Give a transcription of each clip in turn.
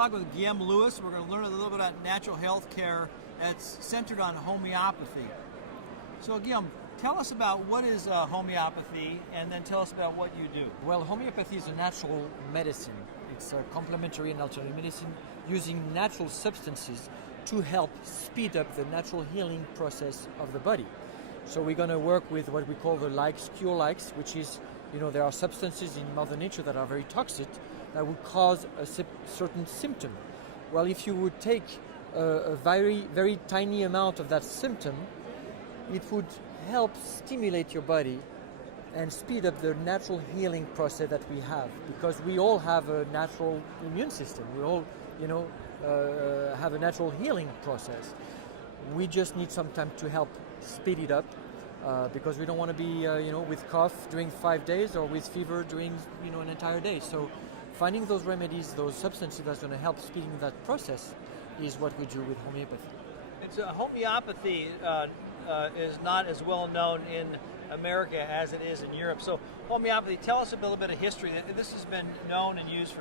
talking with Guillaume Lewis. We're going to learn a little bit about natural health care that's centered on homeopathy. So Guillaume, tell us about what is homeopathy, and then tell us about what you do. Well, homeopathy is a natural medicine. It's a complementary and alternative medicine using natural substances to help speed up the natural healing process of the body. So we're going to work with what we call the likes, cure likes, which is, there are substances in Mother Nature that are very toxic that would cause a certain symptom. Well, if you would take a very, very tiny amount of that symptom, it would help stimulate your body and speed up the natural healing process that we have, because we all have a natural immune system. We all, have a natural healing process. We just need some time to help speed it up, because we don't want to be, with cough during 5 days or with fever during, an entire day. So finding those remedies, those substances that's going to help speeding that process is what we do with homeopathy. It's homeopathy is not as well known in America as it is in Europe. So homeopathy, tell us a little bit of history. This has been known and used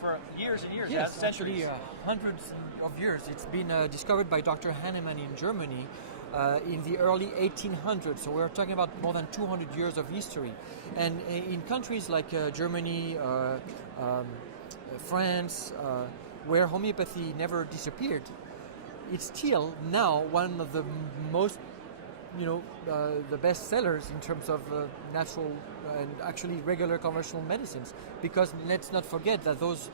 for years and years, yes, centuries. Actually, hundreds of years. It's been discovered by Dr. Hahnemann in Germany in the early 1800s. So we're talking about more than 200 years of history. And in countries like Germany, France, where homeopathy never disappeared, it's still now one of the most, the best sellers in terms of natural and actually regular conventional medicines. Because let's not forget that those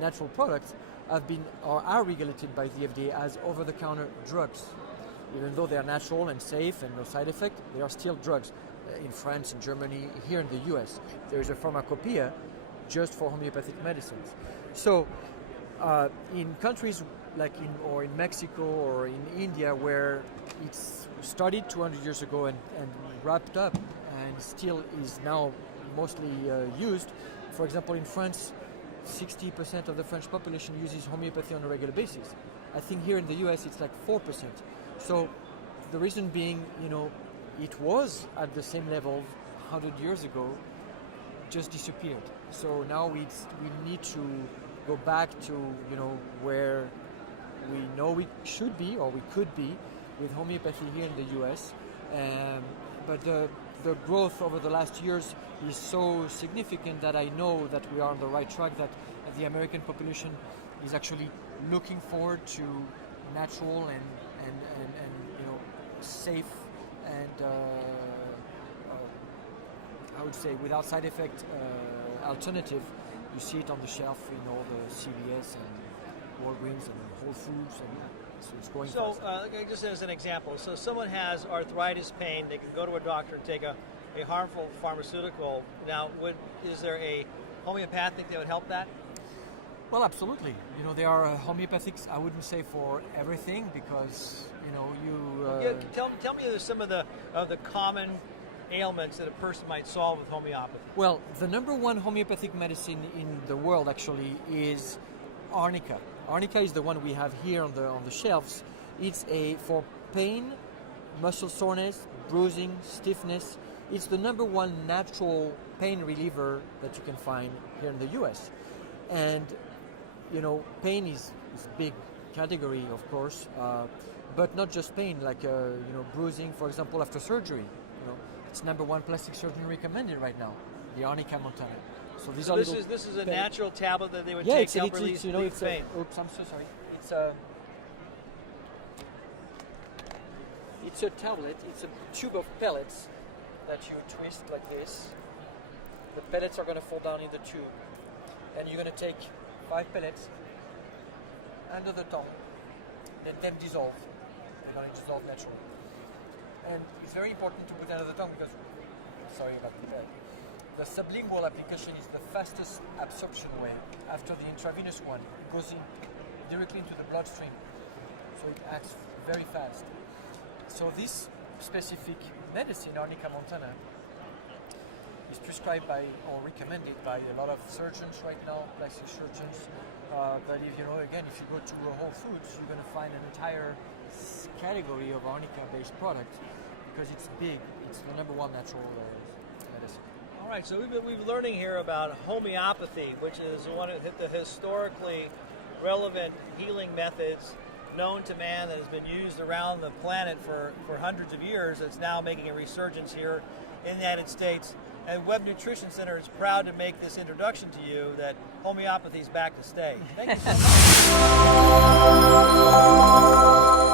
natural products have been or are regulated by the FDA as over-the-counter drugs. Even though they are natural and safe and no side effect, they are still drugs. In France, in Germany, here in the US, there is a pharmacopoeia just for homeopathic medicines. So in countries like in Mexico or in India, where it's started 200 years ago and wrapped up and still is now mostly used. For example, in France, 60% of the French population uses homeopathy on a regular basis. I think here in the US it's like 4%. So the reason being, it was at the same level 100 years ago, just disappeared. So now we need to go back to, where we know we should be or we could be with homeopathy here in the US. But the growth over the last years is so significant that I know that we are on the right track, that the American population is actually looking forward to natural and safe and I would say without side effect alternative. You see it on the shelf in all the CVS and Walgreens and Whole Foods, and so it's going fast. So just as an example, so someone has arthritis pain, they can go to a doctor and take a harmful pharmaceutical. Now, is there a homeopathic that would help that? Well, absolutely. There are homeopathics. I wouldn't say for everything, because tell me some of the common ailments that a person might solve with homeopathy. Well, the number one homeopathic medicine in the world actually is arnica. Arnica is the one we have here on the shelves. It's for pain, muscle soreness, bruising, stiffness. It's the number one natural pain reliever that you can find here in the US. And pain is a big category, of course, but not just pain, like bruising, for example, after surgery. It's number one plastic surgeon recommended right now, the Arnica montana. So this is a natural tablet that they would take to help relieve pain. Oops, I'm so sorry. It's a tablet. It's a tube of pellets that you twist like this. The pellets are going to fall down in the tube, and you're going to take 5 pellets under the tongue, let them dissolve. They're going to dissolve naturally. And it's very important to put under the tongue because, sorry about that, the sublingual application is the fastest absorption way after the intravenous one. It goes directly into the bloodstream, so it acts very fast. So this specific medicine, Arnica montana, is prescribed by or recommended by a lot of surgeons right now, plastic surgeons. But if you go to a Whole Foods, you're going to find an entire category of arnica-based products because it's big. It's the number one natural medicine. All All right, so we've been learning here about homeopathy, which is one of the historically relevant healing methods known to man that has been used around the planet for hundreds of years. It's now making a resurgence here in the United States. And Web Nutrition Center is proud to make this introduction to you that homeopathy is back to stay. Thank you so much.